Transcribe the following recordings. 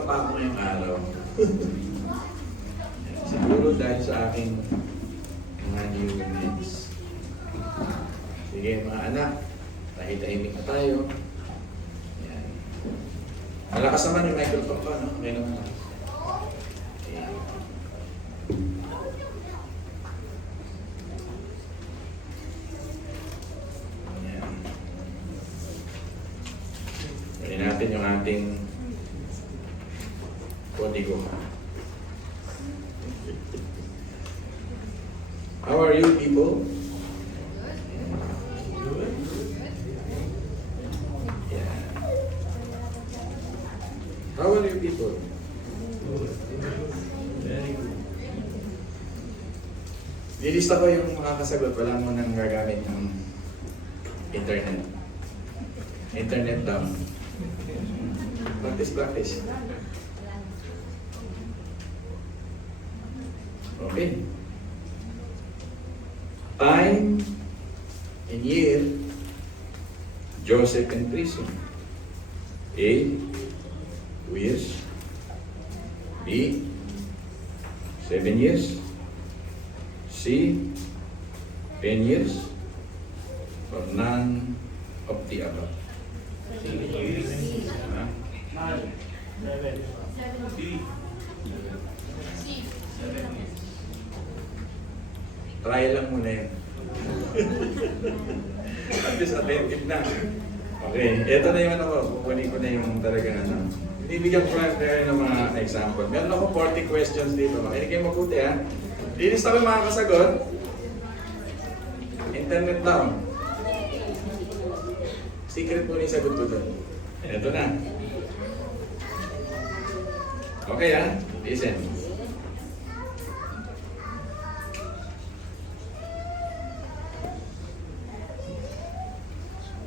pa ako ngayong araw. Siguro dahil sa aking mga units. Sige mga anak, tahitahimik na tayo. Yan. Malakas naman yung microphone ko, no? Okay naman. Okay. Yan. Gawin natin yung ating kodigo. How are you people? Yeah. How are you people? Very good. Lilista ko yung makakasagot. Wala mo nang gagamit ng internet. Internet down. Practice. Okay. Time and year, Joseph in prison. A, 2 years. B, 7 years. C, 10 years. Or none of the above. Try lang muna yun. At least attentive na. Okay, ito na yung ano ko. Kukunin ko na yung talagang ano. Bibigyan ko lang kayo ng mga example. Meron ako 40 questions dito. Makinig kayo mabuti ha. Lilista ko yung mga kasagot. Internet down. Secret po na yung sagot ko doon. Ito na. Okay ha? Listen.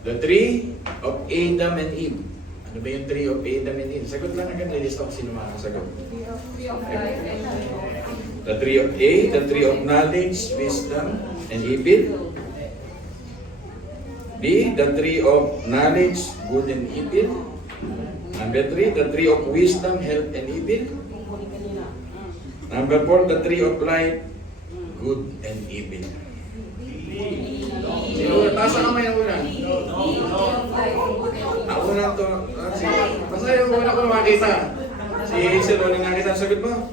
The tree of Adam and Eve. Ano ba yung tree of Adam and Eve? Sagot lang agad. Lilista ko sino makakasagot. The tree of A, the tree of knowledge, wisdom, and evil. B, the tree of knowledge, good and evil. Number 3, the tree of wisdom, health, and evil. Number 4, the tree of life, good and evil. Sino? Taas ang kamay ang una. Ako na ito. Basta yung una ko makita. Si Hazel, una nakita ang sagot mo.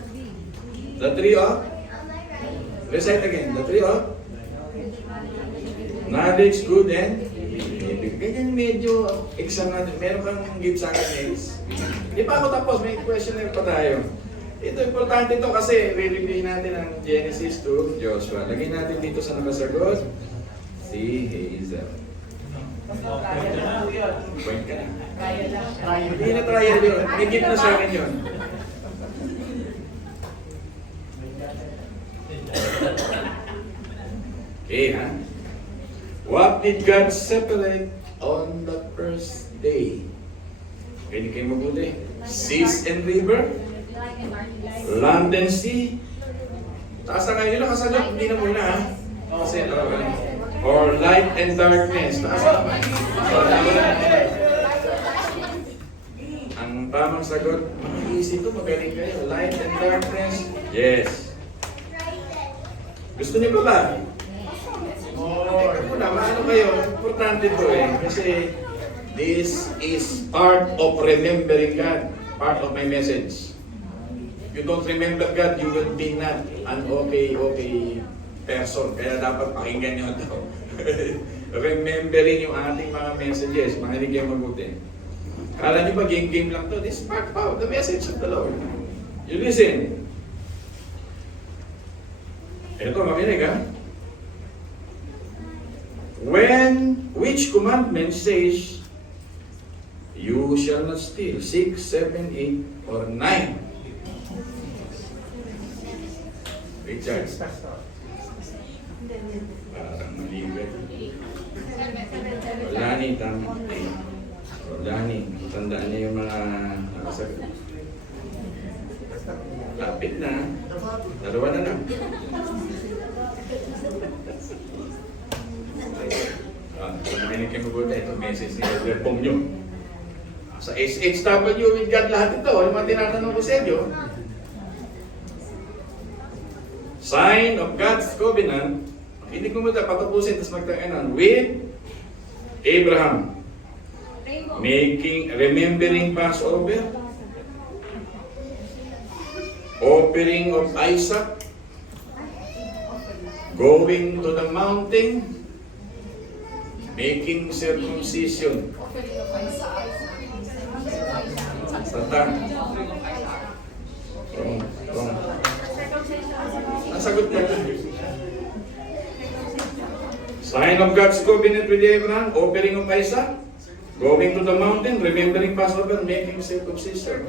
The tree of? Recite again. The tree of? Knowledge, good and evil. Ganyan medyo exam natin. Meron kang give sa akin next. Di pa ako tapos. May questionnaire pa tayo. Ito, importante ito kasi re-review natin ang Genesis to Joshua. Lagay natin dito sa nakasagot. Si Hazel. Point ka na. Hindi na trial yun. May gift na sa akin yun. Okay, ha? What did God separate on the first day? Pwede kayo mabuti. Seas and river? Land and sea? Taas na kayo na kasagot. Hindi na muna, ha? Kasi, or light and darkness. Taas na kayo. Ang tamang sagot, easy to, magaling kayo. Light and darkness? Yes. Gusto niyo ba ba? Teka muna, maano kayo? Importante to eh. Kasi this is part of remembering God. Part of my message. If you don't remember God, you will be not an okay person. Kaya dapat pakinggan nyo ito. Remembering yung ating mga messages. Makinig kayo mabuti. Kala nyo ba game lang to? This is part of the message of the Lord. You listen. Ito, makinig ha. Which commandment says, you shall not steal? 6, 7, 8, or 9? Richard. Parang malibet. Lani, tama. Lani, tandaan niya yung mga nakasagot. Lapit na. Dalawa na lang. Kung nakinig kayo mabuti, ito message ni Elder Pong nyo. Sa SHW with God lahat ito. Ano mga tinatanong ko sa inyo? Sign of God's covenant. Hindi ko muna patapusin, tapos magtanganan. With Abraham. Remembering Passover. Offering of Isaac. Going to the mountain. Making circumcision. Satan. Wrong. Nasagot niya. Sign of God's covenant with Abraham, offering of Isaac, going to the mountain, remembering Passover, making circumcision.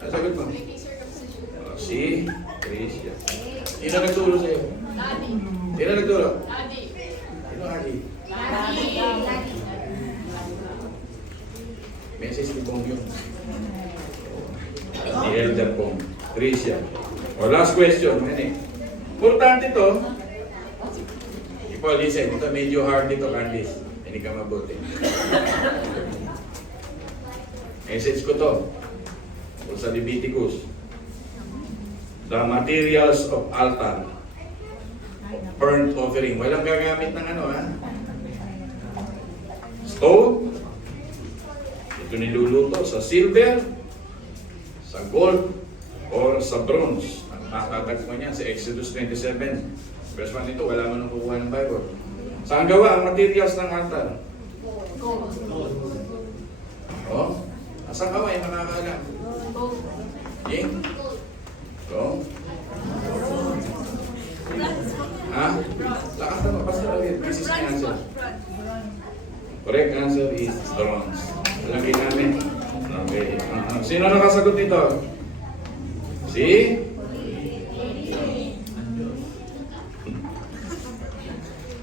Nasagot mo? Si Tricia. Sino nagturo sa'yo? Sino nagturo? Sino Adi? Message ni Pong yun. Ni Elder Pong. Tricia. O, last question. Importante to. Ipo, listen. Ito medyo hard dito, Candice. Hindi ka mabuti. Message ko to. O sa Leviticus. The materials of altar. Burnt offering. Walang gagamit ng ano, ha? Stove. Ito niluluto sa silver, sa gold, or sa bronze. Ang matatagpo niya sa Exodus 27. Verse 1 nito, wala man nang kukuha ng Bible. Saan gawa ang materials ng altar? Oh, saan gawa yung makakaalam? Ying? Gold? Ha? Lakas naman, basta ulit. This is my answer. Correct answer is bronze. Lagi namin. Okay. Sino nakasagot dito? Si?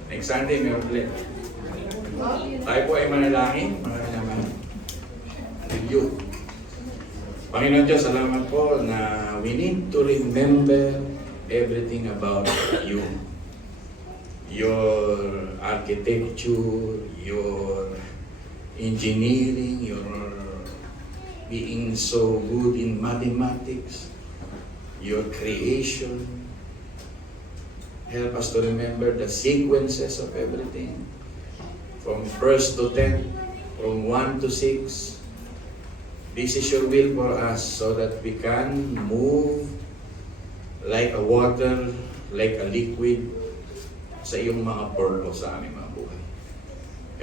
Next Sunday, may ulit. Tayo po ay manalangin. Manalangin. Review. Panginoon Diyos, salamat po na we need to remember everything about you. Your architecture, your engineering, your being so good in mathematics, your creation. Help us to remember the sequences of everything. From 1 to 10, from 1 to 6. This is your will for us so that we can move like a water, like a liquid sa iyong mga purpose sa aming mga buhay.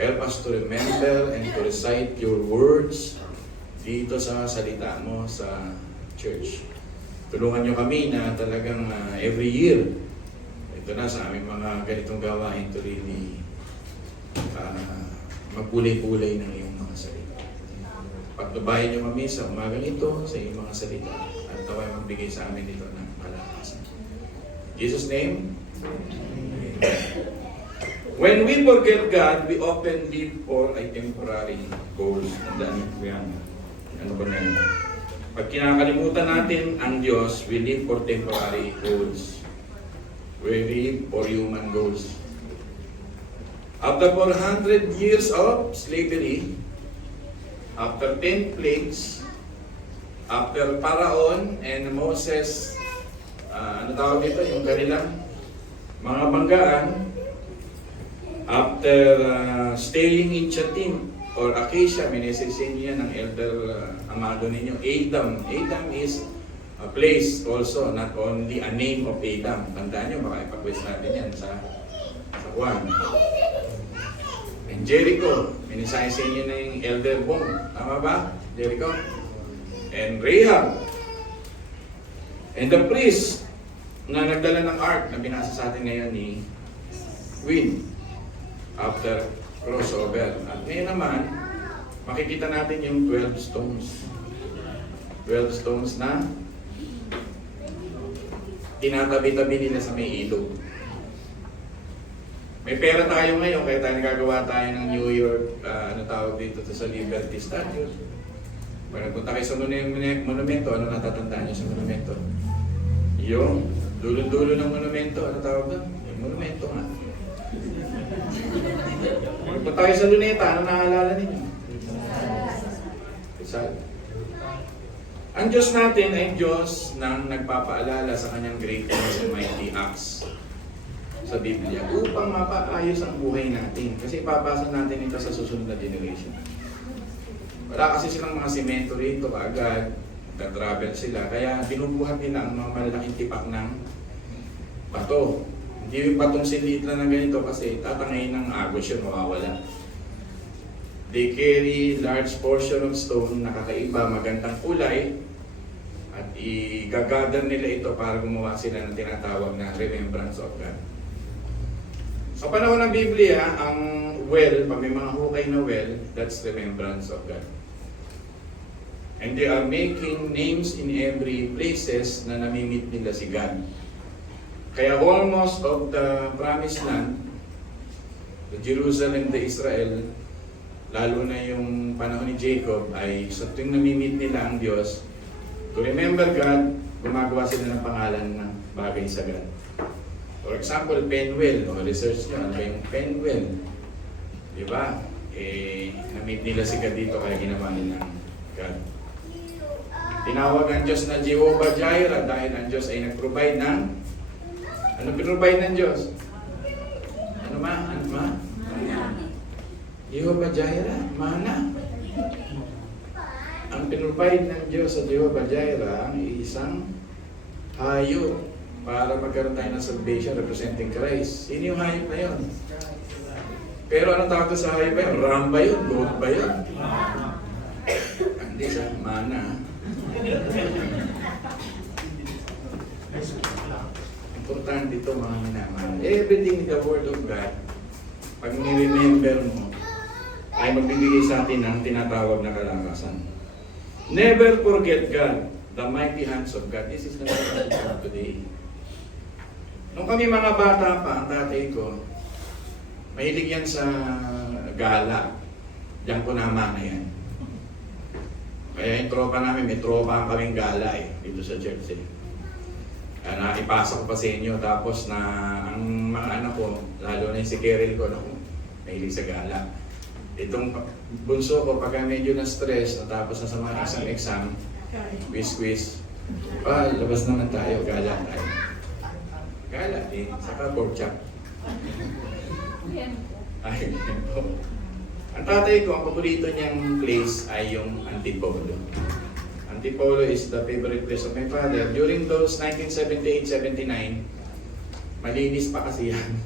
Help us to remember and to recite your words dito sa salita mo sa church. Tulungan niyo kami na talagang every year, ito na sa aming mga ganitong gawain to really magpulay-pulay ng iyong mga salita. Pagtubayan niyo kami sa umagang ito sa iyong mga salita at naway magbigay sa amin dito ng kalakasan. In Jesus' name, Amen. When we forget God, we often live for a temporary goals. Tandaan niyo yan. Ano ba na yun? Pag kinakalimutan natin ang Diyos, we live for temporary goals. We live for human goals. After 400 years of slavery, after 10 plagues, after Pharaoh and Moses, ano tawag dito, yung kanilang mga banggaan, after staying in Chatim or Acacia, minisesin niya ng elder amado ninyo, Adam. Adam is a place also, not only a name of Adam. Tandaan nyo, baka ipag-quiz natin yan sa Juan. And Jericho, minisesin niya na yung elder Bong. Tama ba? Jericho? And Rahab. And the priest na nagdala ng ark na binasa sa atin ngayon ni Queen after crossover. At ngayon naman, makikita natin yung 12 stones. 12 stones na tinatabi-tabi nila sa may ilog. May pera tayo ngayon, kaya tayo nagagawa tayo ng New York, ano tawag dito sa Liberty Statue. Pag nagpunta kayo sa monumento, ano natatandaan niyo sa monumento? Yung dulo-dulo ng monumento, ano tawag doon? Yung monumento nga. Punta tayo sa Luneta, ano naalala ninyo? Rizal. Ang Diyos natin ay Diyos nang nagpapaalala sa kanyang greatness and mighty acts sa Biblia upang mapaayos ang buhay natin. Kasi ipapasa natin ito sa susunod na generation. Wala kasi silang mga semento rito agad, nag-travel sila, kaya binubuhat nila ang mga malalaking tipak ng bato. Hindi yung batong sinlit lang na ganito kasi tatangayin ng agos yun, mawawala. They carry large portion of stone na kakaiba, magandang kulay, at i-gather nila ito para gumawa sila ng tinatawag na remembrance of God. Sa panahon ng Biblia, ang well, pag may mga hukay na well, that's remembrance of God. And they are making names in every places na namimit nila si God. Kaya almost of the promised land, the Jerusalem, the Israel, lalo na yung panahon ni Jacob, ay sa tuwing namimit nila ang Diyos, to remember God, gumagawa sila ng pangalan ng bagay sa God. For example, Penuel, o research nyo, ano yung Penuel? Di ba? Namit nila si God dito, kaya ginawa nila God. Tinawag ang Diyos na Jehovah Jireh dahil ang Diyos ay nag-provide ng ano pinrovide ng Diyos? Ano ma? Ano ma? Jehovah Jireh, mana. Ang pinrovide ng Diyos sa Jehovah Jireh ang isang hayop para magkaroon tayo ng salvation representing Christ. Sino yung hayop na yun? Pero anong tawag ko sa hayop ba yun? Ram ba yun? Goat ba yun? Hindi sa mana. Importante ito mga minamahal. Everything in the Word of God, pag ni-remember mo, ay magbibigay sa atin ng tinatawag na kalakasan. Never forget God, the mighty hands of God. This is the message of today. Nung kami mga bata pa, ang tatay ko, mahilig yan sa gala. Diyan ko naman na yan. Kaya yung tropa namin, may tropa kaming gala dito sa church ipasok ko pa sa inyo, tapos na ang mga anak ko, lalo na yung si Keril ko, mahilig sa gala. Itong bunso ko, pagka medyo na-stress, natapos na sa mga isang exam, quiz, labas naman tayo, gala tayo. Gala saka pork chop. Ang tatay ko, ang paborito niyang place ay yung Antipolo. Antipolo is the favorite place of my father. During those 1978-79, malinis pa kasi yan.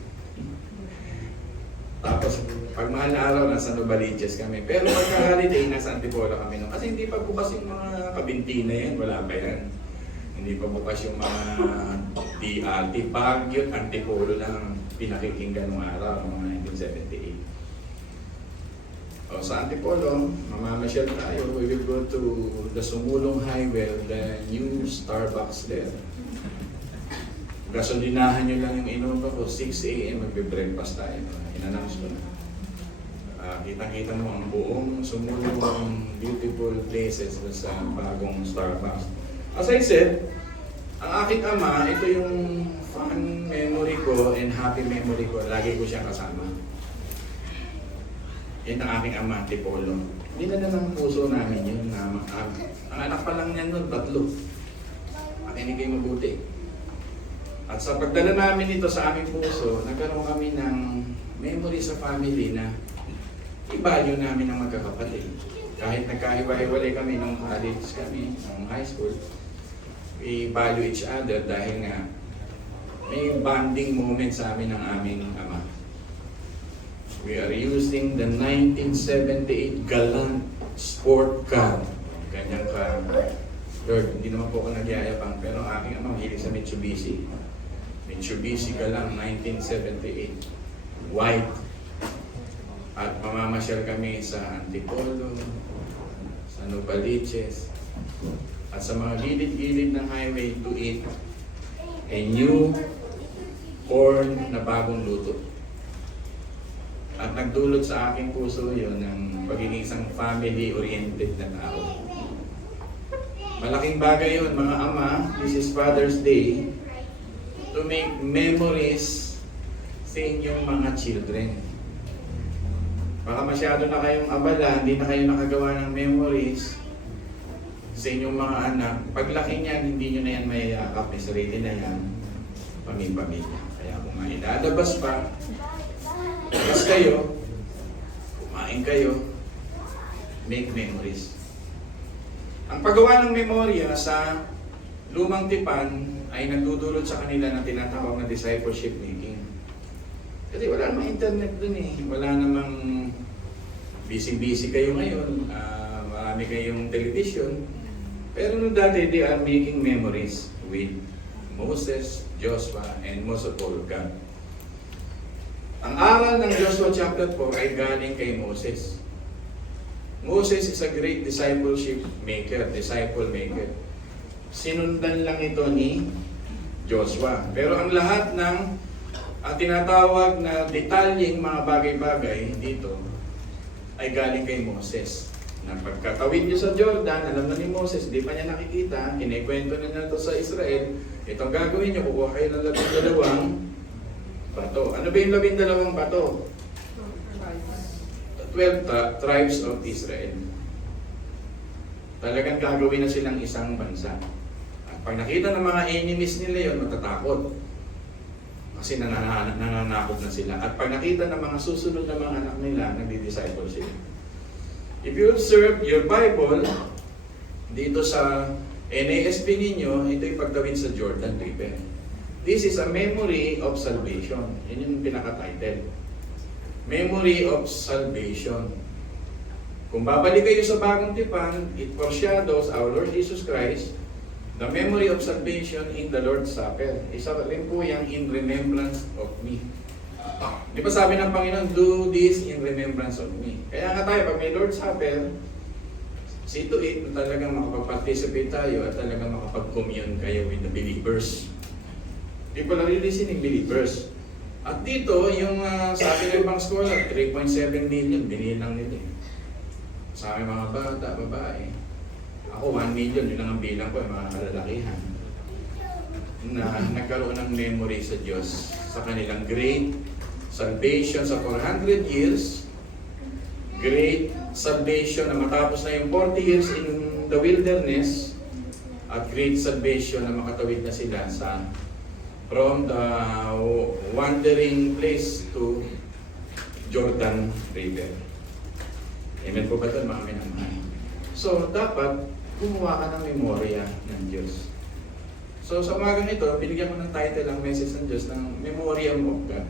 Tapos, pag mahal na araw, nasa Novaliches kami. Pero pagka-holiday, nasa Antipolo kami. No? Kasi hindi pa bukas yung mga kabintina yan, wala pa yan. Hindi pa bukas yung mga DRT. Baguio at Antipolo lang pinakikinggan ng araw, mga 1978. O, sa Antipolo, mamamasyal tayo. We will go to the Sumulong Highway, the new Starbucks there. Gasolinahan nyo lang yung inuto ko, 6 a.m. magbe-breakfast tayo. In-announce ko na. Kita-kita mo ang buong Sumulong beautiful places sa bagong Starbucks. As I said, ang aking ama, ito yung fun memory ko and happy memory ko. Lagi ko siya kasama. Yan ang aking ama, Antipolo. Hindi na ng puso namin yun. Ang anak pa lang niyan nun, 3. Makinig kayo mabuti. At sa pagdala namin ito sa aming puso, nagkaroon kami ng memory sa family na i-value namin ang magkakapatid. Kahit nagkahiwa-hiwalay kami nung college kami, nung high school, we value each other dahil nga may bonding moment sa amin ng aming ama. We are using the 1978 Galant sport car. Ganyan ka. Lord, hindi naman po ako nagyayabang, pero aking ama mahilig sa Mitsubishi. Mitsubishi Galant 1978. White. At mamamasyal kami sa Antipolo, sa Novaliches, at sa mga gilid-gilid ng highway to eat a new corn na bagong luto. At nagdulot sa aking puso yun ng pagiging isang family-oriented na tao. Malaking bagay yun, mga ama. This is Father's Day. To make memories sa inyong mga children. Baka masyado na kayong abala, hindi na kayo nakagawa ng memories sa inyong mga anak. Paglaki niyan, hindi nyo na yan mayayakap. May sarili na yan, pamilya. Kaya kung ilalabas pa, labas kayo, kumain kayo, make memories. Ang paggawa ng memorya sa lumang tipan ay nagdudulot sa kanila ng tinatawag na discipleship making. Kasi wala namang internet dun eh. Wala namang busy-busy kayo ngayon. Marami kayong television. Pero nung dati, they are making memories with Moses, Joshua, and most of all, God. Ang aral ng Joshua chapter 4 ay galing kay Moses. Moses is a great discipleship maker, disciple maker. Sinundan lang ito ni Joshua. Pero ang lahat ng tinatawag na detalyeng mga bagay-bagay dito ay galing kay Moses. Na pagkatawid niyo sa Jordan, alam na ni Moses, di pa niya nakikita, kinikwento na niya ito sa Israel, itong gagawin niyo, kukuha kayo ng 12 bato. Ano ba yung 12 bato? 12 tribes of Israel. Talagang gagawin na silang isang bansa. At pag nakita ng mga enemies nila yon, matatakot. Kasi nananakot na sila. At pag nakita ng mga susunod na mga anak nila, nagdi-disciple sila. If you observe your Bible, dito sa NASB ninyo, ito yung pagtawid sa Jordan River. This is a memory of salvation. Yan yung pinaka-title. Memory of salvation. Kung babalik kayo sa bagong tipan, it foreshadows our Lord Jesus Christ, the memory of salvation in the Lord's Supper. Isa rin po yung in remembrance of me. Di ba sabi ng Panginoon, do this in remembrance of me. Kaya nga tayo, pag may Lord's Supper, see to it, talagang makapag-participate tayo at talagang makapag-commune kayo with the believers. People are really listening, believers. At dito, yung sabi ng ibang scholar, 3.7 million, binilang nila. Sa aking mga bata, babae. Ako, 1 million, yun lang ang bilang ko, mga kalalakihan. Na nagkaroon ng memory sa Diyos sa kanilang great salvation sa 400 years, great salvation na matapos na yung 40 years in the wilderness, at great salvation na makatawid na sila sa from the wandering place to Jordan River. Amen po ba ito, mga minamahal? So, dapat gumawa ka ng memorya ng Diyos. So, sa umagang ito, binigyan ko ng title ang message ng Diyos ng Memoriam of God.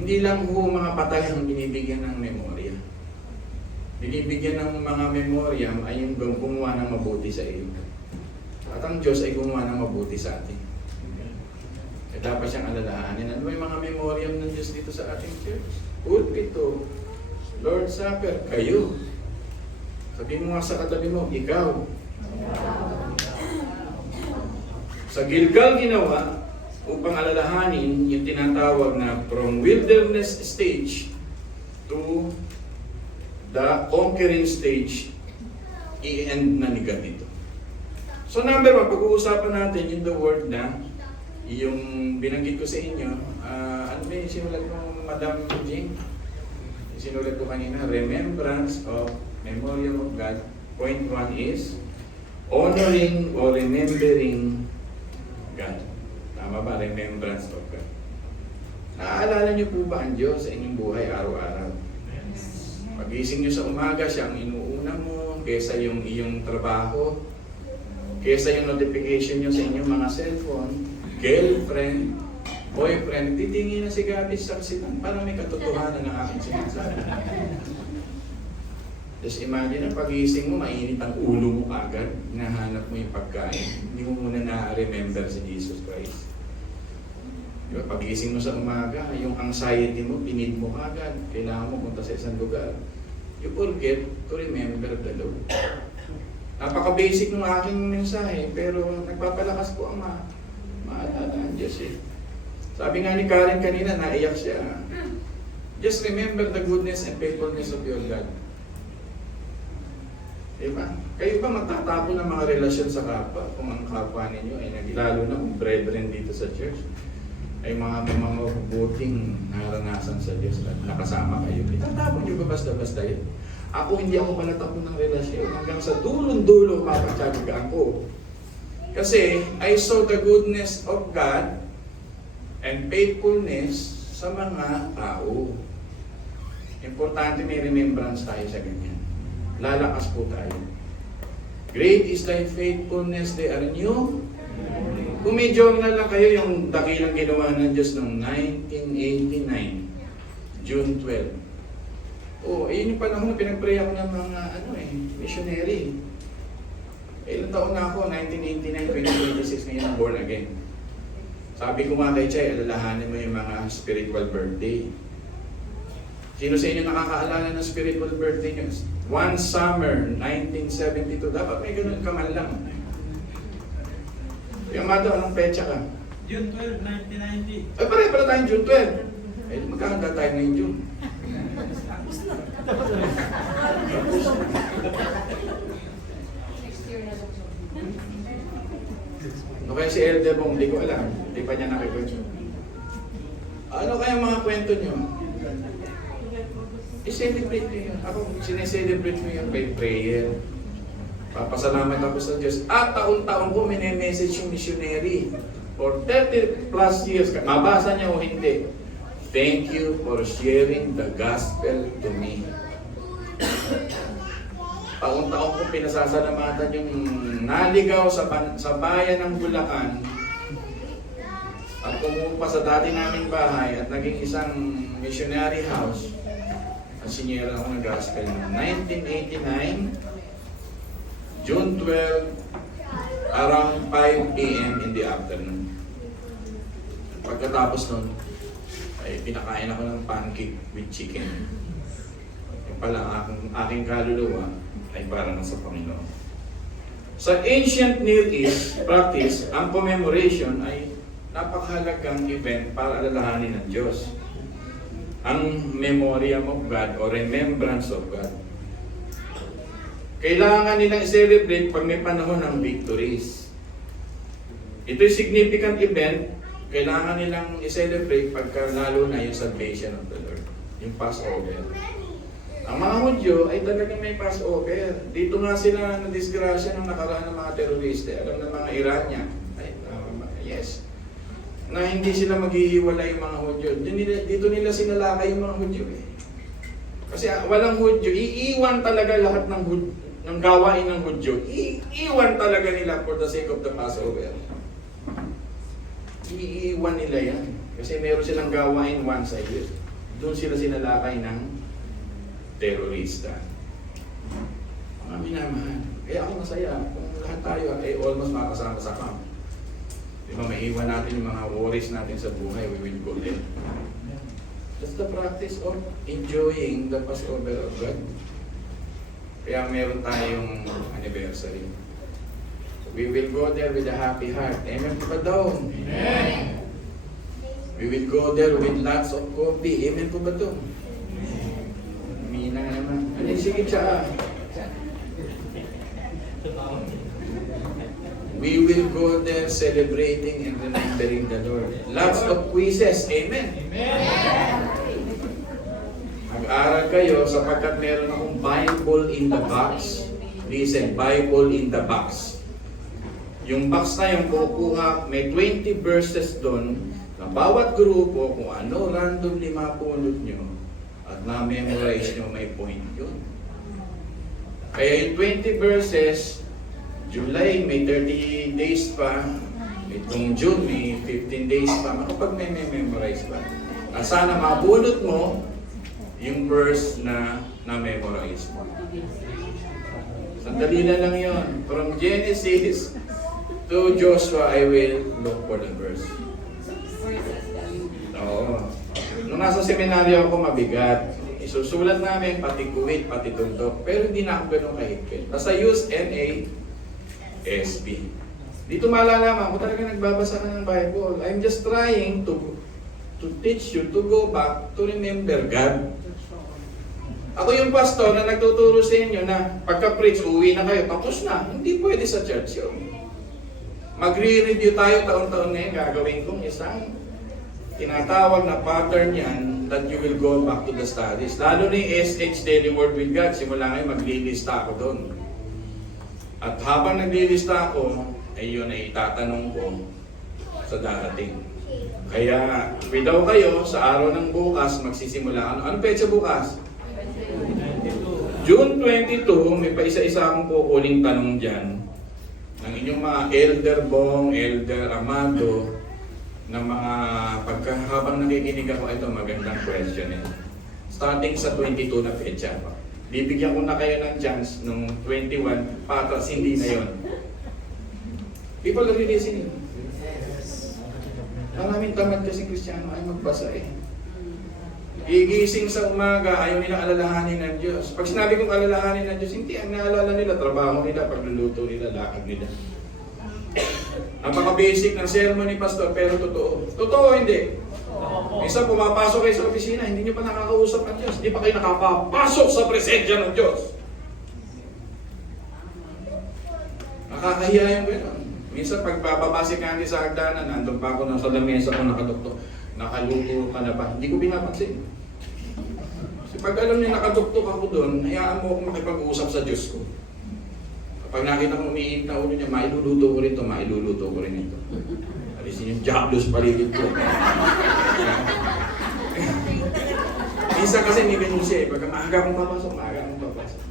Hindi lang po mga patay ang binibigyan ng memorya. Binibigyan ng mga memoriam ay yung gumawa ng mabuti sa iyo. At ang Diyos ay gumawa ng mabuti sa atin. Kaya dapat siyang alalahanin. Ano ba yung mga memoriam ng Diyos dito sa ating church? Pulpit to, Lord's Supper, kayo. Sabi mo nga sa katabi mo, ikaw. Sa Gilgal ginawa upang alalahanin yung tinatawag na from wilderness stage to the conquering stage, i-end na ni God dito. So number 1, pag-uusapan natin yung the word na yung binanggit ko sa inyo, ano ba yung sinulat mo, Madam Jing? Sinulat ko kanina, remembrance of memorial of God. Point 1 is honoring or remembering God. Tama ba? Remembrance of God. Naaalala niyo po ba ang Diyos sa inyong buhay araw-araw? Pag-gising niyo sa umaga, siya ang inuuna mo, kesa yung iyong trabaho, kesa yung notification niyo sa inyong mga cellphone, girlfriend, boyfriend, titingin na si Gabi sa kasitan, parang may katotohanan ng aking sinasabi. Just imagine na pag-gising mo, mainit ang ulo mo kagad, hinahanap mo yung pagkain, hindi mo muna na-remember si Jesus Christ. Diba? Pag-gising mo sa umaga, yung anxiety mo, pinid mo kagad, kailangan mo punta sa isang lugar. You forget to remember the Lord. Napaka-basic ng aking mensahe, pero nagpapalakas po ang maalala ang Diyos eh. Sabi nga ni Karen kanina, naiyak siya. Just remember the goodness and faithfulness of your God. Diba? Kayo ba magtatapon ng mga relasyon sa kapwa kung ang kapwa ninyo ay lalo na kung brethren dito sa church? ay may mga mabubuting naranasan sa Diyos at nakasama kayo. Itatapon nyo ba basta-basta yun? Ako hindi ako panatapon ng relasyon. Hanggang sa dulong-dulo mapatyaga ako. Kasi I saw the goodness of God and faithfulness sa mga tao. Importante may remembrance tayo sa ganyan. Lalakas po tayo. Great is thy faithfulness, they are new. Kung medyo na lang kayo yung dakilang ginawa ng Diyos noong 1989, June 12. Yun yung panahon na pinag-pray ako ng mga missionary. Ilang taon na ako, 1989, 2026, ngayon ang born again. Sabi ko nga kay Chay, alalahanin mo yung mga spiritual birthday. Sino sa inyo nakakaalala ng spiritual birthday nyo? One summer, 1972, dapat may ganun ka man lang. Yung Amado, anong petsa ka? June 12, 1990. Ay, pare pala tayong June 12. Magkakanda tayo ngayong June. Ano kaya si Elder Bong? Hindi ko alam. Hindi pa niya nakikwento. Ano kaya mga kwento nyo? I-celebrate nyo yun. Ako, sineselebrate nyo yun by prayer. Papasalamat ako sa Diyos. At taon-taon ko message yung missionary. For 30 plus years, mabasa niya o hindi. Thank you for sharing the gospel to me. Taon-taon ko pinasasalamatan yung naligaw sa bayan ng Bulacan at pumupa sa dati naming bahay at naging isang missionary house. At sinyera ako ng gospel noong 1989, June 12, around 5 a.m. in the afternoon. Pagkatapos nun, ay pinakain ako ng pancake with chicken. Yung pala, aking kaluluwa ay parang sa Panginoon. Sa ancient Near East practice, ang commemoration ay napakahalagang event para alalahanin ng Diyos. Ang memoriam of God o remembrance of God. Kailangan nilang i-celebrate pag may panahon ng victories. Ito'y significant event, kailangan nilang i-celebrate pagka lalo na yung salvation of the Lord, yung Passover. Ang mga Hudyo ay talagang may Passover. Dito nga sila na-disgrasya ng nakaraan ng mga terorista, alam ng mga Iranian. Yes. Na hindi sila maghihiwalay yung mga Hudyo. Dito nila sinalakay yung mga Hudyo eh. Kasi walang Hudyo, iiwan talaga lahat ng gawain ng Hudyo. Iiwan talaga nila for the sake of the Passover. Iiwan nila yan. Kasi meron silang gawain once a year. Doon sila sinalakay ng terorista. Mga minamahal. Kaya ako masaya kung lahat tayo ay almost makasama sa camp. Di ba, maiwan natin yung mga worries natin sa buhay, we will go there. That's the practice of enjoying the Passover of God. Kaya meron tayong anniversary. We will go there with a happy heart. Amen po ba daw? Amen! We will go there with lots of coffee. Amen po ba ito? Mina naman. Ano yung sige siya? We will go there celebrating and remembering the Lord. Lots of quizzes. Amen. Amen. Mag-aral kayo sapagkat meron akong Bible in the box. Listen, Bible in the box. Yung box na yung kukuha, may 20 verses doon na bawat grupo kung ano randomly mapulot nyo at na-memorize nyo, may point yun. Kaya yung 20 verses, July may 30 days pa, itong June may 15 days pa, makapag may memorize pa. At sana mabulot mo yung verse na na-memorize mo. Sandali na lang yun. From Genesis to Joshua, I will look for the verse. Oo. Nung nasa seminaryo ako, mabigat. Isusulat namin, pati kuwit, pati tundok. Pero hindi na ako ganun kahigpit. Basta use NASB. Dito malalaman kung talaga nagbabasa ka ng Bible. I'm just trying to teach you to go back to remember God. Ako yung pastor na nagtuturo sa inyo na pagka-preach, uwi na kayo, tapos na. Hindi pwede sa church yun. Magre-review tayo taon-taon ngayon, gagawin kong isang tinatawag na pattern yan that you will go back to the studies. Lalo na yung SH Daily Word with God, simula ngayon maglilista ako doon. At habang naglilista ako, ay yun ay itatanong ko sa darating. Kaya, daw kayo, sa araw ng bukas, magsisimula. Ano petsa bukas? June 22, may pa isa-isa akong kukuling tanong dyan ng inyong mga Elder Bong, Elder Amado, na mga pagkahabang nakikinig ako, ito magandang question eh. Starting sa 22 na petsa. Bibigyan ko na kayo ng chance nung 21, patras hindi na yon. People are really listening. Maraming tamad kasi Kristiyano ay magbasa eh. Gigising sa umaga, ayaw nilang alalahanin ng Diyos. Pag sinabi kong alalahanin ng Diyos, hindi ang naalala nila, trabaho nila, pagluluto nila, lakad nila. Napaka-basic ng sermon ni Pastor, pero totoo. Totoo, hindi. Minsan pumapasok kayo sa opisina, hindi nyo pa nakakausap ng Diyos. Hindi pa kayo nakapapasok sa presensya ng Diyos. Nakakahiya yung gano'n. Minsan pagbababasi ka hindi sa hagdanan, nandun pa ako nasa lamesa ko nakadukto. Nakaluto ka na ba? Hindi ko pinapansin. Kasi pag alam niya nakaduktok ako doon, hayaan mo akong makipag-uusap sa Diyos ko. Kapag nakita kong umiinit na ulo niya, mailuluto ko rin ito, mailuluto ko rin ito. Alisin yung diablos paligid ko. Minsan kasi may ganun siya eh. Pagka maaga akong papasok, maaga akong papasok.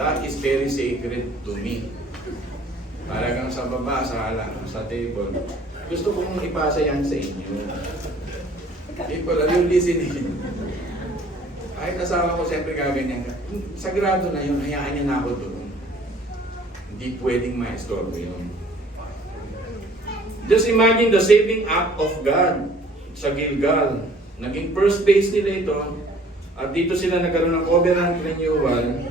That is very sacred to me. Talagang sa baba, sa table. Gusto kong ipasa yan sa inyo. People, are you listening? Kahit asawa ko, siyempre gaganyan ka. Sagrado na yun, hayaan niya na ako doon. Hindi pwedeng maestorbo yun. Just imagine the saving act of God sa Gilgal. Naging first base nila ito. At dito sila nagkaroon ng covenant renewal.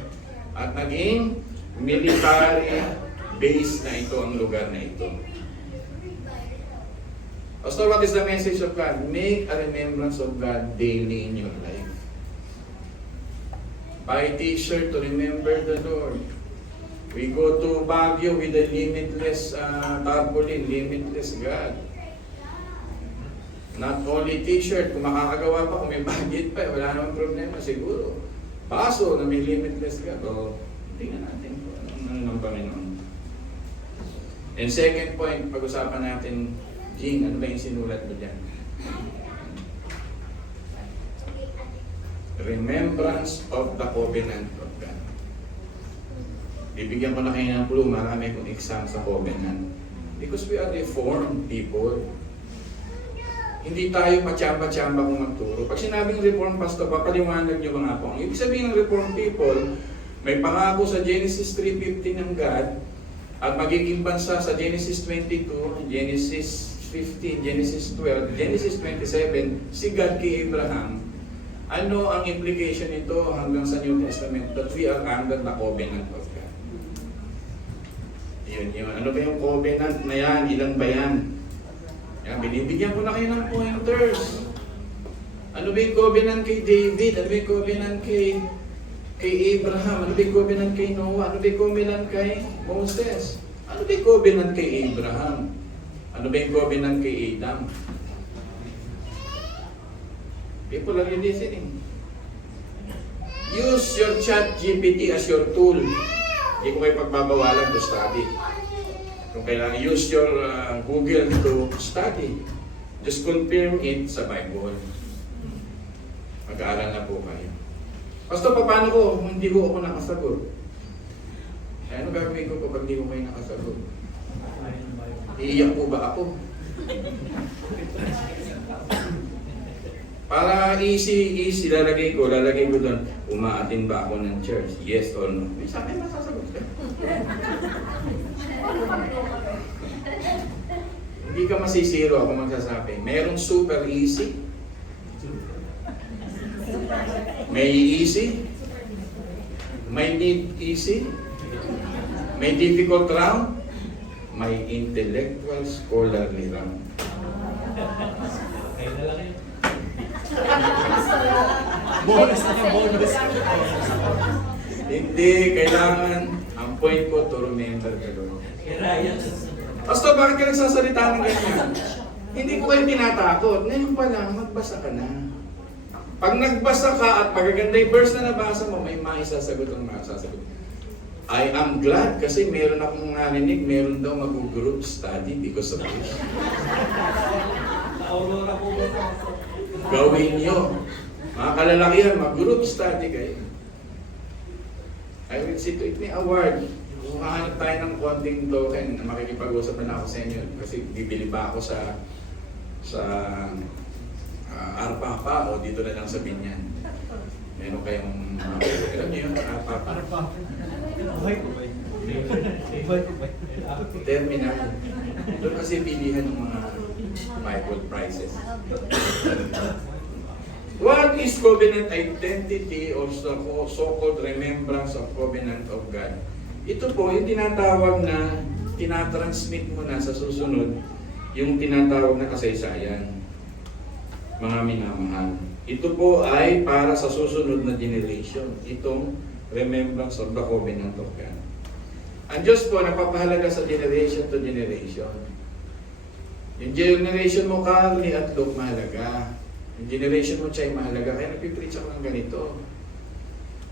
At naging military base na ito ang lugar na ito. Pastor, what is the message of God? Make a remembrance of God daily in your life. Buy a t-shirt to remember the Lord. We go to Baguio with a limitless tarpaulin, limitless God. Not only t-shirt, kung makakagawa pa, kung may budget pa, wala namang problema siguro. Baso na may limitless God. O, tingnan natin kung anong ng Panginoon. And second point, pag-usapan natin, Jing, ano ba yung sinulat mo dyan? Remembrance of the covenant of God. Bibigyan ko na kayo ng clue, marami kong exam sa covenant. Because we are reformed people. Hindi tayo patsamba-tsamba kung magturo. Pag sinabing reformed pastor, papaliwanag nyo mga po. Ang ibig sabihin ng reformed people, may pangako sa Genesis 3:15 ng God, at magiging bansa sa Genesis 22, Genesis 15, Genesis 12, Genesis 27, si God kay Abraham. Ano ang implication nito hanggang sa New Testament? That we are under the covenant of God. Yun. Ano ba yung covenant na yan? Ilan ba yan? Yan, binibigyan ko na kayo ng pointers. Ano ba yung covenant kay David? Ano ba yung covenant kay Abraham? Ano ba yung covenant kay Noah? Ano ba yung covenant kay Moses? Ano ba yung covenant kay Abraham? Ano ba yung covenant kay Adam? People are listening. Use your ChatGPT as your tool. Hindi ko kayo pagbabawalan to study. Kung kailangan, use your Google to study. Just confirm it sa Bible. Mag-aaral na po kayo. Pastor, paano ko kung hindi ko ako nakasagot? Ano gagawin ko kapag hindi ko kayo nakasagot? Iiyak po ba ako? Para easy, lalagay ko doon, umaatin ba ako ng church? Yes or no? May sabi, masasagot ka. Hindi ka masisiro ako magsasabi. Merong super easy. May easy. May need easy. May difficult round. May intellectual scholarly round. Kayo na lang yun. Bonus na yung bonus. Hindi, kailangan ang point ko to remember ka doon. Kaya yan. Pastor, bakit ka nagsasalita ng ganyan? Hindi ko kayo tinatakot. Ngayon pa lang, magbasa ka na. Pag nagbasa ka at magaganda yung verse na nabasa mo, may maisasagot ang masasagot. I am glad kasi meron akong narinig, meron daw mag-group study because of this. Aurora po ba? Gawin nyo. Mga kalalakihan, mag-group study kayo. I will see to it. May award. Kung hahanap tayo ng konting token, makikipag-usap na ako sa inyo. Kasi bibili pa ako sa Arpapa o dito na lang sa Binyan. Meron kayong alam niyo yun, Arpapa. Buhay ko ba? Buhay ko ba? Terminal. Doon kasi pilihan ng mga Bible prizes. What is covenant identity or so-called remembrance of covenant of God? Ito po yung tinatawag na tinatransmit mo na sa susunod yung tinatawag na kasaysayan. Mga minamahal. Ito po ay para sa susunod na generation. Itong remembrance of the covenant of God. Ang Diyos po napapahalaga sa generation to generation. Yung generation mo, Carly at Luke, mahalaga. Yung generation mo, Chay, mahalaga. Kaya nagpipreach ako ng ganito.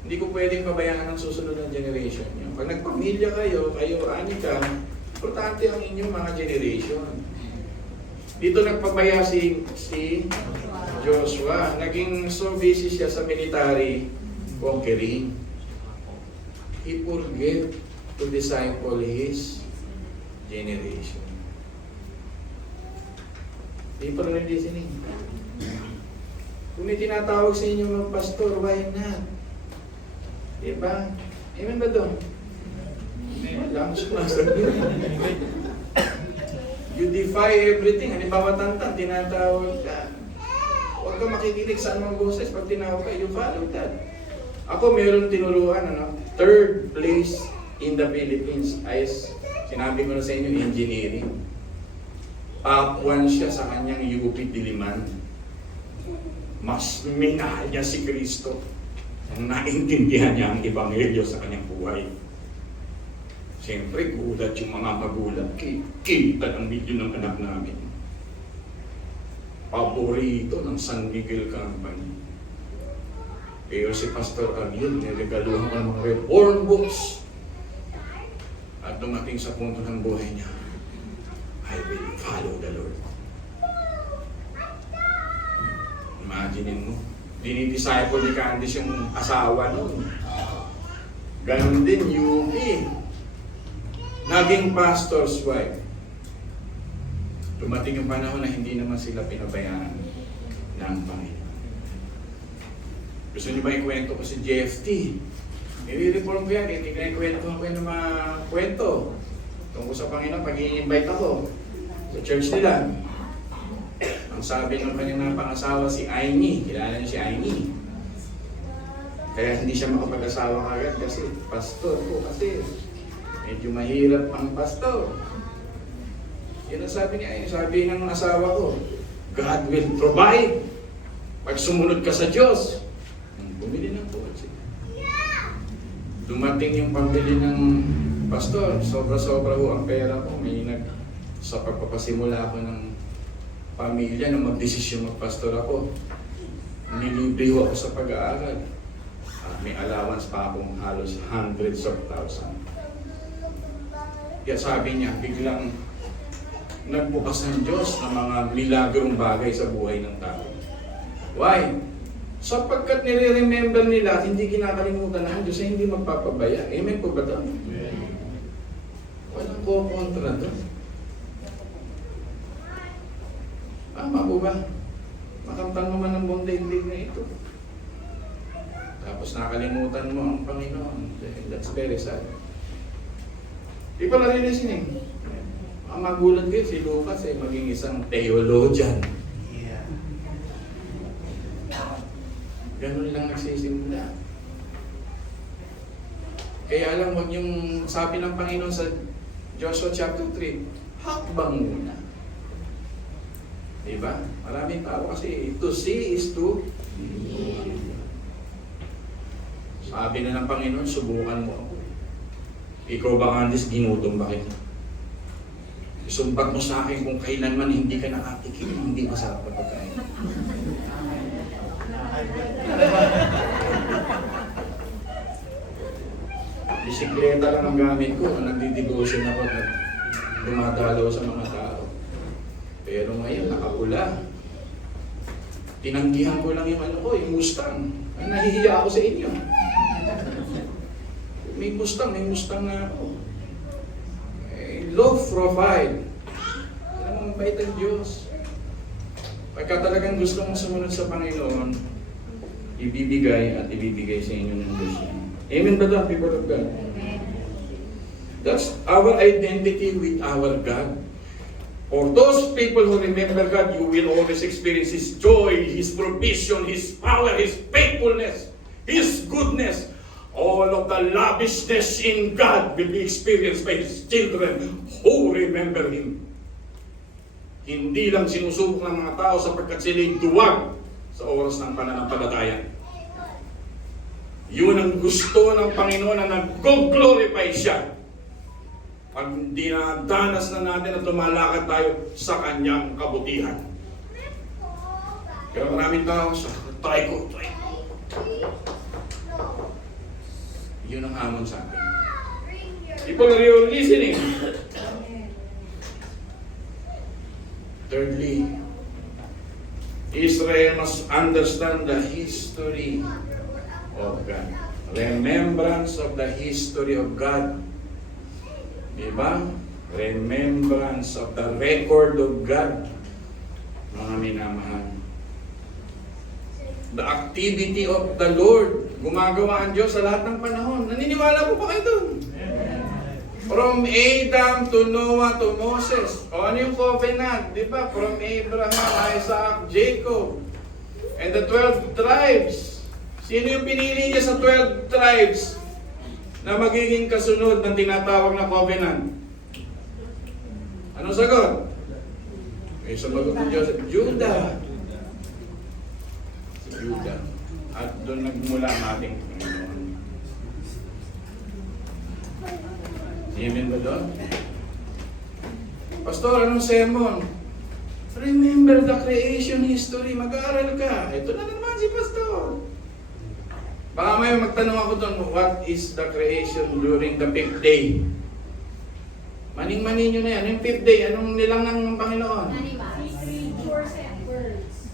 Hindi ko pwedeng pabayaan ang susunod ng generation nyo. Pag nagpamilya kayo, Anika, importante ang inyong mga generation. Dito nagpabaya si Joshua. Naging so busy siya sa military conquering. He forget to disciple his generation. Hindi pa rin listening. Kung may tinatawag sa inyo mga pastor, why not? Diba? Amen ba doon? Wala akong sumasabi. You defy everything. Halimbawa tantan, tinatawag ka. Huwag ka makikinig sa anong boses. Pag tinawag ka, you follow that. Ako meron tinuruan, third place in the Philippines ay sinabi ko na sa inyo, engineering. Top 1 siya sa kanyang UP Diliman. Mas minahal niya si Kristo. Naintindihan niya ang ebanghelyo sa kanyang buhay. Siyempre, gulat yung mga magulang. Kita ng video ng anak namin. Paborito ng San Miguel Company. Pero si Pastor Ariel, niregaluhan ko ng mga reform books. At dumating sa punto ng buhay niya, I will follow the Lord. Imaginin mo, dinidisciple ni Candice yung asawa nun. Ganon din, UP. Naging pastor's wife. Dumating yung panahon na hindi naman sila pinabayaan ng Panginoon. Gusto niyo ba ikwento ko si JFT? I-reform ko yan, ikwento ko yung mga kwento. Tungkol sa Panginoon, pag i-invite ako sa church nila. Ang sabi ng kanyang pangasawa si Aini, kilala niyo si Aini. Kaya hindi siya makapag-asawa agad kasi pastor po kasi medyo mahirap ang pastor. Yan ang sabi niya, sabi ng asawa ko, God will provide. Pag sumunod ka sa Diyos, bumili ng kotse. Dumating yung pambili ng pastor, sobra-sobra ho ang pera ko. Sa pagpapasimula ako ng pamilya, nung magdesisyon magpastor ako, nilibre ho ako sa pag-aaral. May allowance pa akong halos hundreds of thousands. Kaya sabi niya, biglang nagbukas ng Diyos ng mga milagrong bagay sa buhay ng tao. Why? Sapagkat nire-remember nila at hindi kinakalimutan ng Diyos ay hindi magpapabaya. Amen po ba ito? Walang kontra doon. Tama po ba? Makamtan mo man ang buong daigdig na ito. Tapos nakalimutan mo ang Panginoon. That's very sad. Di pa narilisin. Ang magulat kayo, si Lucas ay maging isang theologian. Ganun lang nagsisimula. Kaya lang, wag yung sabi ng Panginoon sa Joshua chapter 3, hakbang muna. Diba? Maraming tao kasi to see is to believe. Sabi na ng Panginoon, subukan mo ako. Ikaw ba, Candice, ginutom ba kita? Isumbat mo sa akin kung kailanman hindi ka nakatikim, hindi masarap na pagkain. Bisikleta lang ang gamit ko, nagdi-devotion ako, dumadalaw sa mga tao. Pero ngayon, nakapula. Tinanggihan ko lang yung ano ko, yung Mustang. Ay, nahihiya ako sa inyo. May Mustang na ako. Low profile. Alam mo, mabait ang Diyos. Pagka talagang gusto mong sumunod sa Panginoon, ibibigay at ibibigay sa inyo ng Diyos. Amen ba that, people of God? That's our identity with our God. For those people who remember God, you will always experience His joy, His provision, His power, His faithfulness, His goodness. All of the lavishness in God will be experienced by His children who remember Him. Hindi lang sinusubok ng mga tao sapagkat sila'y duwag sa oras ng pananampalataya. Yun ang gusto ng Panginoon na nag-glorify siya. Pag dinadanas na natin at lumalakad tayo sa kanyang kabutihan. Pero maraming tao sa try ko. Yun ang hamon sa akin. People are you listening? Thirdly, Israel must understand the history of God. Remembrance of the history of God. Diba? Remembrance of the record of God. Mga minamahal. The activity of the Lord. Gumagawa ang Diyos sa lahat ng panahon. Naniniwala po ba kayo doon? From Adam to Noah to Moses. O ano yung covenant? Diba? From Abraham, Isaac, Jacob. And the 12 tribes. Sino yung pinili niya sa 12 tribes na magiging kasunod ng tinatawag na covenant? Anong sagot? May sumagot ng Diyos, Judah. Si Judah. At doon nagmula ang ating Panginoon. Amen ba doon? Pastor, anong sermon? Remember the creation history. Mag-aaral ka. Ito na naman si Pastor. Baka may magtanong ako doon, what is the creation during the 5th day? Maning-manin nyo na yan. Yung 5th day, anong nilangang ng Panginoon? Creatures and birds.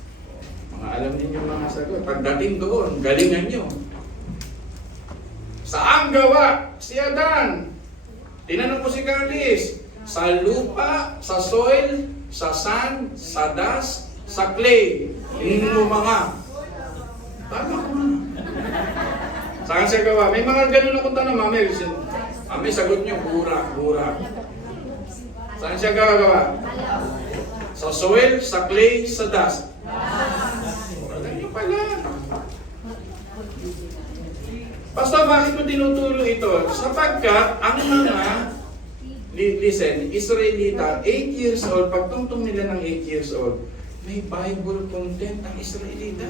Mga alam ninyo mga sagot. Pagdating doon, galingan nyo. Saan gawa si Adan? Tinanong ko si Carlis. Sa lupa, sa soil, sa sand, sa dust, sa clay. Hindi mo mga. Tama ko na. Saan siya gawa? May mga ganun akong tanong, mami. Mami, sagot nyo, burak. Saan siya gawa? Sa soil, sa clay, sa dust. Wala nyo pala. Pastor, bakit mo tinuturo ito? Sapagkat ang mga, listen, Israelita, 8 years old, pagtungtong nila ng 8 years old, may Bible content ang Israelita.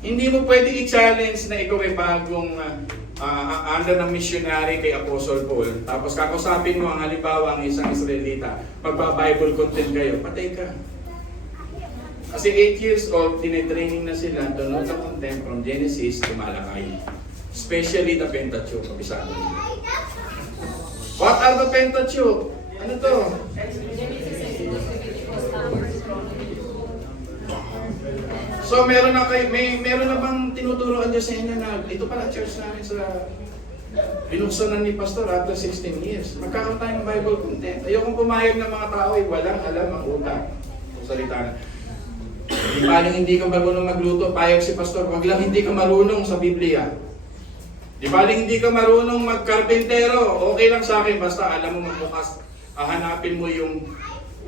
Hindi mo pwede i-challenge na ikaw ay bagong under ng missionary kay Apostle Paul. Tapos kakusapin mo ang halimbawa ang isang Israelita, magba-Bible content kayo, patay ka. Kasi 8 years old, tinetraining na sila to know the content from Genesis to Malachi. Especially the Pentateuch, kabisado nila. What are the Pentateuch? Ano to? So meron na bang tinuturoan Diyos sa inyo na ito pala church namin sa binuksanan ni Pastor after 16 years. Magkakaroon tayo ng Bible content. Ayokong pumayag ng mga tao ay walang alam ang utak. Kung salita na. Di paling hindi ka marunong magluto, payag si Pastor, wag lang hindi ka marunong sa Biblia. Di paling hindi ka marunong magkarpintero, okay lang sa akin, basta alam mo magbukas, hanapin mo yung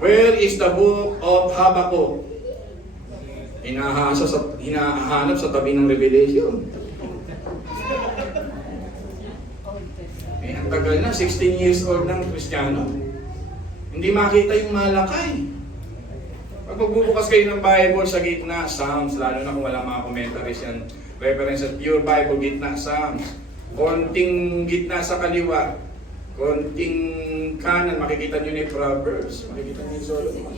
where is the book of Habakkuk? Hinahanap sa tabi ng Revelation. Ang tagal na, 16 years old ng Kristiyano. Hindi makita yung Malakay. Pag magbubukas kayo ng Bible sa gitna, Psalms, lalo na kung walang mga commentaries yan, reference sa pure Bible, gitna, Psalms. Konting gitna sa kaliwa, Konting kanan, makikita nyo na yung Proverbs, makikita nyo yung Solomon.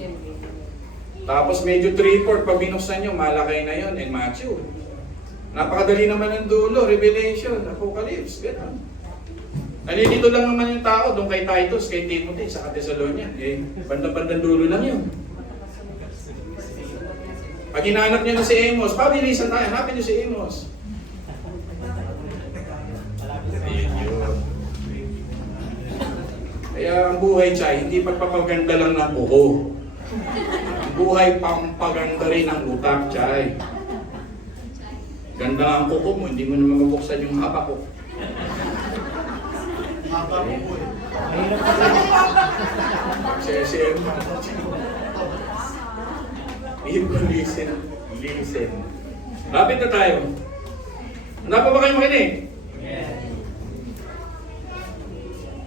Tapos medyo 3/4, pag binuksan nyo, Malakay na yun, and Matthew. Napakadali naman ng dulo, Revelation, Apocalypse, gano'n. Nalilito lang naman yung tao doon kay Titus, kay Timothy, sa Thessalonian. Banda-bandang dulo lang yun. Pag hinahanap nyo na si Amos, pabilisan tayo, hanapin nyo si Amos. Ayun yun. Kaya ang buhay, Chay, hindi pagpapaganda lang ng buho. Ang buhay, pampaganda rin ng utak, Chay. Ganda ang kuko mo, hindi mo naman mabuksan yung hapa ko. Haba po po eh. Mahirap kasi. CCM. If you listen, listen. Lapit na tayo. Handa pa ba kayo makinig?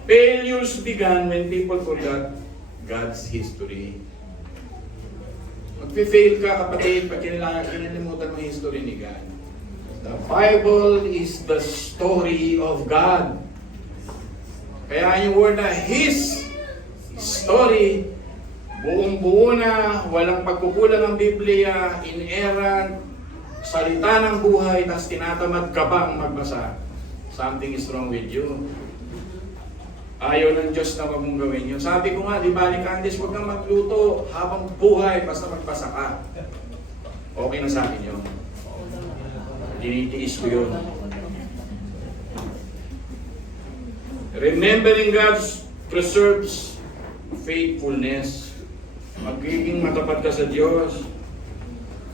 Failures began when people forgot God's history. Magpe-fail ka, kapatid, pag kinalimutan mo yung history ni God. The Bible is the story of God. Kaya yung word na His story, buong-buo na, walang pagkukulang ang Biblia, inerrant, salita ng buhay, tapos tinatamad ka pa ang magbasa. Something is wrong with you. Ayaw ng Diyos na wag mong gawin yun. Sabi ko nga, di ba ni Candice, huwag kang magluto habang buhay, basta magbasa ka. Okay na sa akin yun. Dinitiis ko yun. Remembering God's preserves faithfulness. Magiging matapat ka sa Diyos.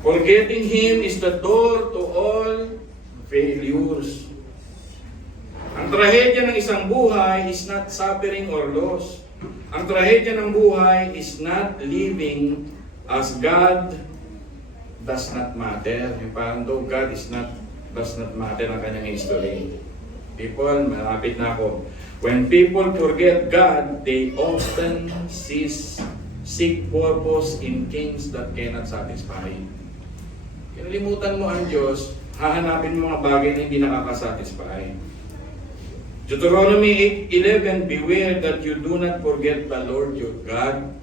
Forgetting Him is the door to all failures. Ang trahedya ng isang buhay is not suffering or loss. Ang trahedya ng buhay is not living as God does not matter. Yung parang though God does not matter ang kanyang history. People, malapit na ako. When people forget God, they often seek purpose in things that cannot satisfy. Kinalimutan mo ang Diyos, hahanapin mo mga bagay na hindi nakakasatisfy. Deuteronomy 8:11, beware that you do not forget the Lord your God.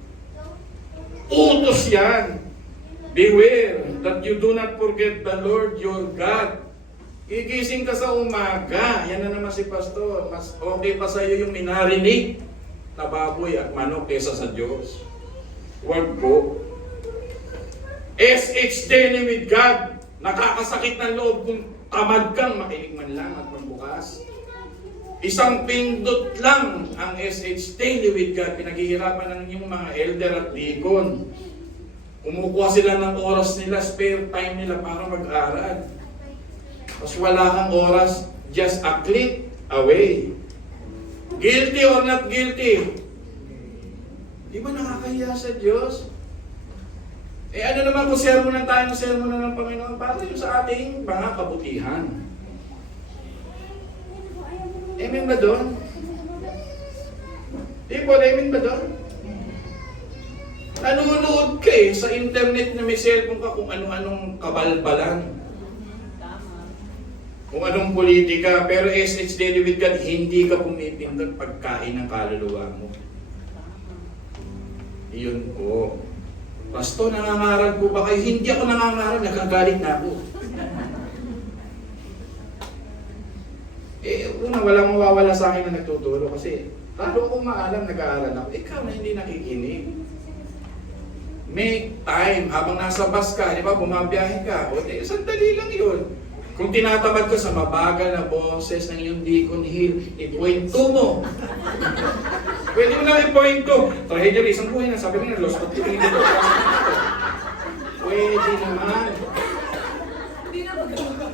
Utos yan. Beware that you do not forget the Lord your God. Gigising ka sa umaga, yan na naman si Pastor. Mas okay pa sa iyo yung minarinig na baboy at manok kesa sa Diyos. Huwag po. SH Daily with God. Nakakasakit ng loob kung tamad kang makinig man lang at magbukas. Isang pindot lang ang SH Daily with God. Pinaghihirapan ng yung mga elder at deacon. Kumukuha sila ng oras nila, spare time nila para mag-aral. Tapos wala kang oras, just a click away. Guilty or not guilty? Di ba nakakahiya sa Diyos? Ano naman kung sermonan tayo ng sermonan ng Panginoon para yung sa ating mga kabutihan? Amen ba doon? People, amen ba doon? Nanonood ka sa internet na may cellphone ka kung ano-anong kabalbalan. Kung anong politika, pero SH Daily with God, hindi ka pumipindot pagkain ng kaluluwa mo. Iyon po. Pastor, nangangaral po ba kayo? Hindi ako nangangaral, nagagalit na ako. Una, walang mawawala sa akin na nagtuturo kasi lalo akong maalam, nag-aaral ako. Ikaw na hindi nakikinig. Make time. Habang nasa bus ka, di ba, bumabiyahe ka. O, sandali lang yun. Kung tinatamad ka sa mabagal na boses ng iyong Deacon Hill, i-point to mo. Pwede mo na i-point to. Trahedya, isang buhay na, sabi mo na, lost but hindi ko. Pwede naman.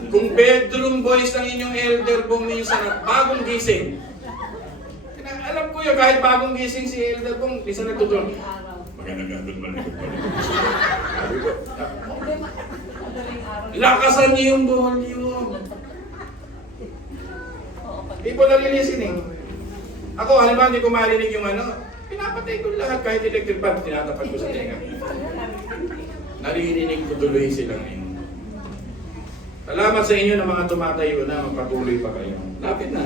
Kung bedroom voice ng inyong elder Bong ninyo sarap, bagong gising. Alam ko yun, kahit bagong gising si elder Bong, isa nagtutulong. Magandang gandun ba na lakasan niyo yung volume. People are listening. Ako, halimbawa hindi ko marinig yung pinapatay ko lahat kahit electric fan, tinatapat ko sa tenga. Naririnig ko tuloy sila ngayon. Salamat sa inyo na mga tumatayo na, magpatuloy pa kayo. Lapit na.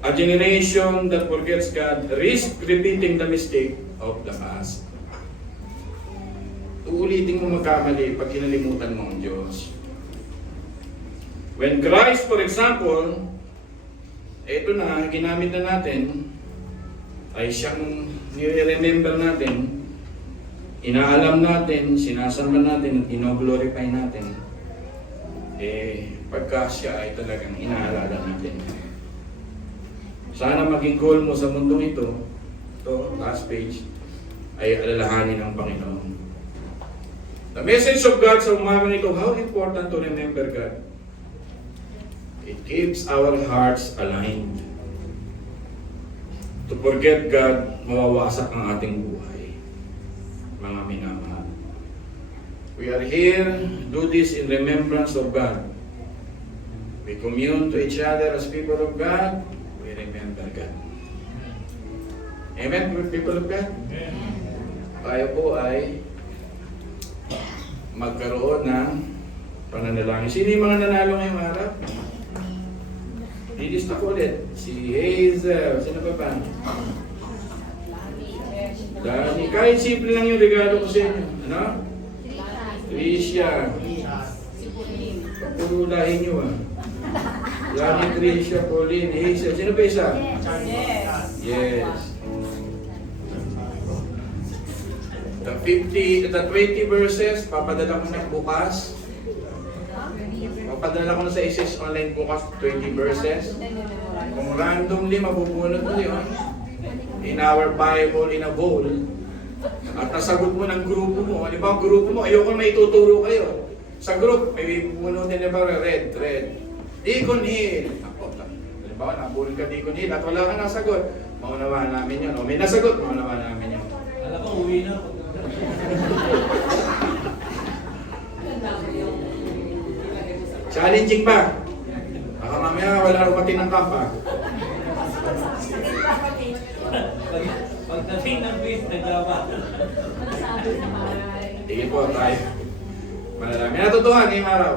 A generation that forgets God risks repeating the mistake of the past. Uulitin mo magkamali pag kinalimutan mo ang Diyos. When Christ, for example, ito na, ginamit na natin, ay siyang nire-remember natin, inaalam natin, sinasamba natin, at ino-glorify natin, pagka siya ay talagang inaalala natin. Sana maging goal mo sa mundong ito, last page, ay alalahanin ng Panginoon. The message of God sa umagang ito, how important to remember God. It keeps our hearts aligned. To forget God, mawawasak ang ating buhay. Mga minamahal. We are here, do this in remembrance of God. We commune to each other as people of God, we remember God. Amen, people of God? Tayo po ay magkaroon ng pananalangin. Sino yung mga nanalo ngayong araw? Lilista ko ulit. Si Hazel. Sino pa ba? Dani. Kahit simple lang yung regalo ko sa inyo. Ano? Tricia. Papululahin nyo ah. Dani, Tricia, Pauline, Hazel. Sino pa isa? Yes. The 20 verses, papadala ko na bukas. Papadala ko na sa ISIS online bukas, 20 verses. Kung randomly mabubunod mo yun, in our Bible, in a bowl, at nasagot mo ng grupo mo. Halimbawa, grupo mo, ayoko may ituturo kayo. Sa group, may bunutin na ba, red. Deacon Hill. Halimbawa, nabulod ka Deacon Hill at wala ka nasagot. Maunawaan namin yun. O may nasagot, maunawaan namin yun. Alam ko, uwi na ako. Challenging ba? Baka mamaya wala rin pati ng kampa. Pagdating ng quiz, naglaban. Sige po tayo. Malalami. Natutuhan ngayong araw.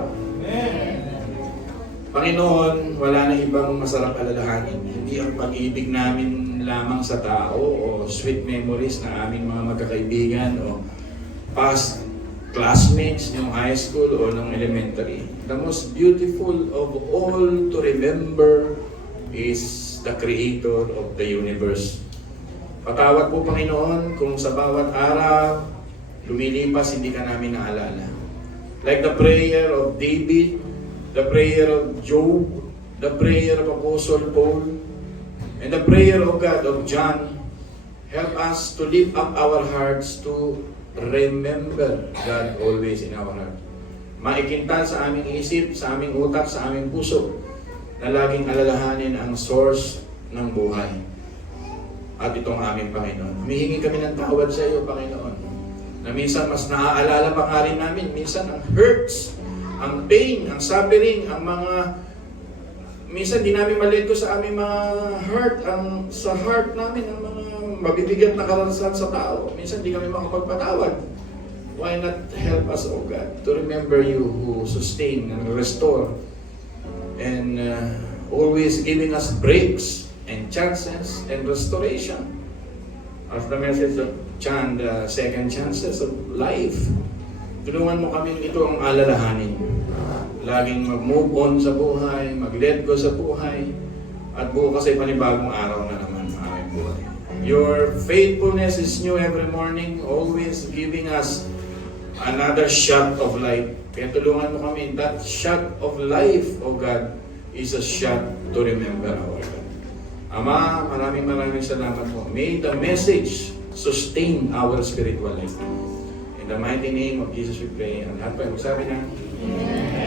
Panginoon, wala na ibang masarap alalahanin. Hindi ang pag-ibig namin lamang sa tao o sweet memories na aming mga magkakaibigan o past classmates ng high school o ng elementary. The most beautiful of all to remember is the Creator of the universe. Patawad po Panginoon kung sa bawat araw lumilipas hindi ka namin naalala. Like the prayer of David, the prayer of Job, the prayer of Apostle Paul, and the prayer of God of John, help us to lift up our hearts to remember God always in our heart. Maikintal sa aming isip, sa aming utak, sa aming puso, na laging alalahanin ang source ng buhay. At itong aming Panginoon. Humihingi kami ng tawad sa iyo, Panginoon. Na minsan mas naaalala pa nga rin namin, minsan ang hurts, ang pain, ang suffering, ang mga minsan di namin malito sa aming mga hurt, ang sa heart namin, ang mga mabibigat na karanasan sa tao. Minsan di kami makapagpatawad. Why not help us, O God, to remember you who sustain and restore and always giving us breaks and chances and restoration. As the message of John, the second chances of life. Tulungan mo kami ito ang alalahanin. Laging mag-move on sa buhay, mag-let go sa buhay, at bukas ay panibagong araw na naman sa aming buhay. Your faithfulness is new every morning, always giving us another shot of life. Kaya tulungan mo kami, that shot of life, O God, is a shot to remember our God. Ama, maraming salamat po. May the message sustain our spiritual life. In the mighty name of Jesus we pray. Ang lahat po ay magsabi na, Amen.